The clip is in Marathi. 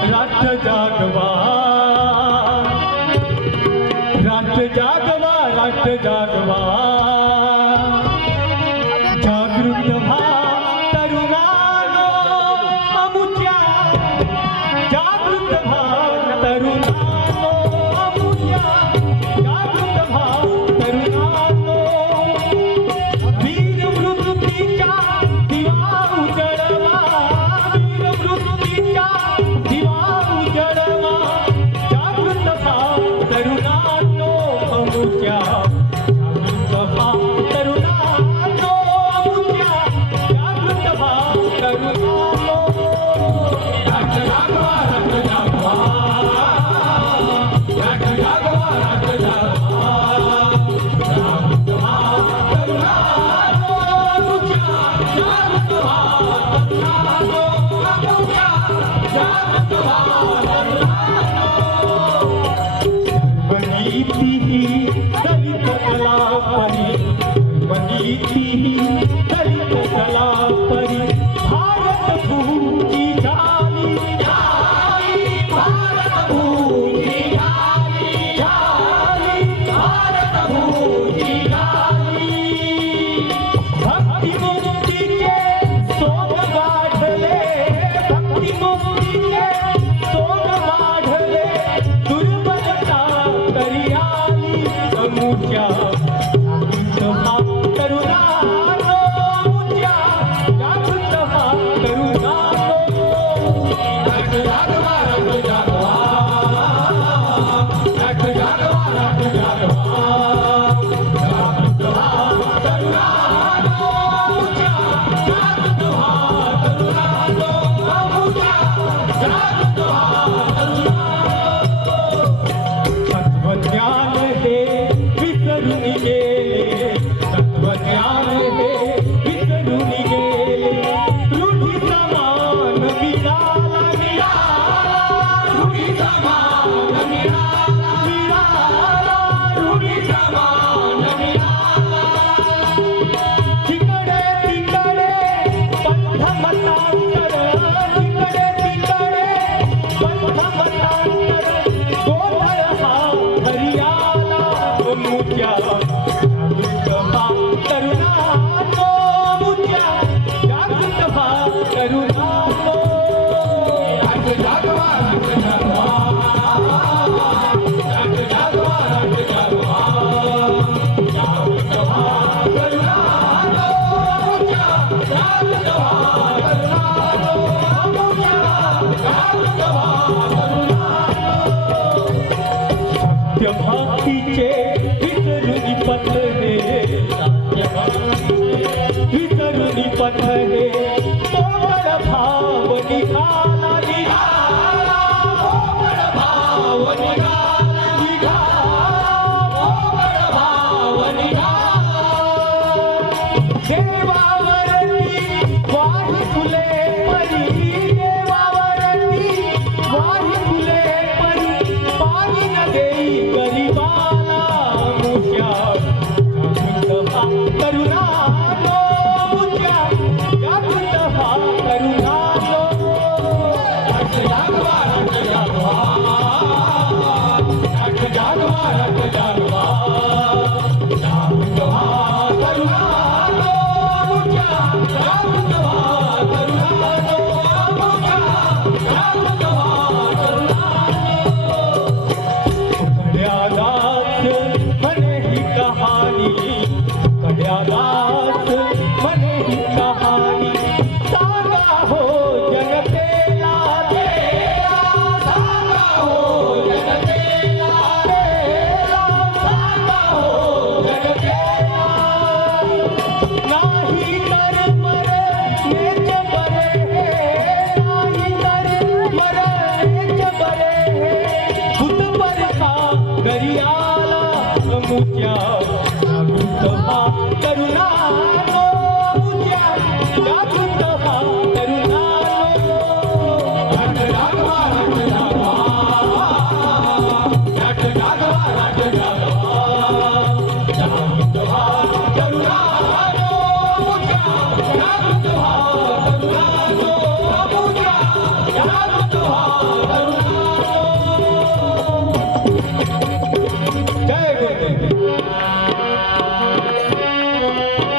राष्ट्र जागवा, राष्ट्र जागवा, राष्ट्र जागवा, जागृत व्हा तरुणानो अमुच्या, जागृत व्हा तरुणानो अमुच्या, जागृत व्हा तरुणानो, वीर मृत्यूच्या दिवा उजळवा, वीर मृत्यूच्या दिवा उजळवा, जागृत व्हा तरुणानो अमुच्या, जागृत व्हा तरुणानो अमुच्या, जागृत व्हा तरुणानो, राष्ट्र जागवा, राष्ट्र जागवा, राष्ट्र जागवा, राष्ट्र जागवा, जागृत व्हा तरुणानो अमुच्या, जागृत व्हा तरुणानो अमुच्या, जागृत व्हा तरुणानो, सर्वनीतीही दलित कलापरी, सर्वनीतीही दलित कलापरी, भारत भूची झाली, झाली भारत भूची झाली, झाली भारत भूची झाली, भक्तिमुक्तीचे सोंग वाढले, भक्तिमुक्तीचे सोंग वाढले, दुर्बलता तरी आली अमुच्या, जागृत व्हा तरुणानो अमुच्या, जागृत व्हा तरुणानो, राष्ट्र जागवा, राष्ट्र जागवा, राष्ट्र जागवा, राष्ट्र जागवा, जागृत व्हा तरुणानो अमुच्या, जागृत व्हा तरुणानो अमुच्या, जागृत व्हा तरुणानो, तत्वज्ञान हे विसरून गेले, तत्वज्ञान हे विसरून गेले, रूढी समान मिळाला, मिळाला रूढी समान मिळाला, मिळाला रूढी समान मिळाला, जिकडे तिकडे पंथ मतांतर, जिकडे तिकडे पंथ मतांतर, गोंधळ हा घरी आला अमुच्या, जागृत व्हा तरुणानो अमुच्या, जागृत व्हा तरुणानो, राष्ट्र जागवा, राष्ट्र जागवा, राष्ट्र जागवा, राष्ट्र जागवा, जागृत व्हा तरुणानो अमुच्या, जागृत व्हा तरुणानो अमुच्या, जागृत व्हा तरुणानो, सत्य भक्तीचे विसरून पथरे, सत्य भक्तीचे विसरून पथरे, कोमल भाव निघाला, निघाला कोमल भाव निघाला, निघाला कोमल भाव निघाला, देवावरती वाही फुले परी, देवावरती वाही फुले परी, पाणी न देई गरिबाला अमुच्या, जागृत व्हा तरुणानो अमुच्या, जागृत व्हा तरुणानो, राष्ट्र जागवा, राष्ट्र जागवा, राष्ट्र जागवा, राष्ट्र जागवा, जागृत व्हा तरुणानो अमुच्या, जागृत व्हा तरुणानो अमुच्या, जागृत व्हा तरुणानो, कड्यालाच म्हणे ही कहाणी, कड्यालाच म्हणे ही कहाणी, सांगा हो जनतेला, तेला सांगा हो जनतेला, तेला सांगा हो जनतेला, नाही तर मरणेच बरे हे, नाही तर मरणेच बरे हे, भूत परका घरी आला अमुच्या, जागृत व्हा तरुणानो अमुच्या, जागृत व्हा तरुणानो, राष्ट्र जागवा, राष्ट्र जागवा, राष्ट्र जागवा, राष्ट्र जागवा, जागृत व्हा तरुणानो अमुच्या, जागृत व्हा तरुणानो अमुच्या, राघवा करुणा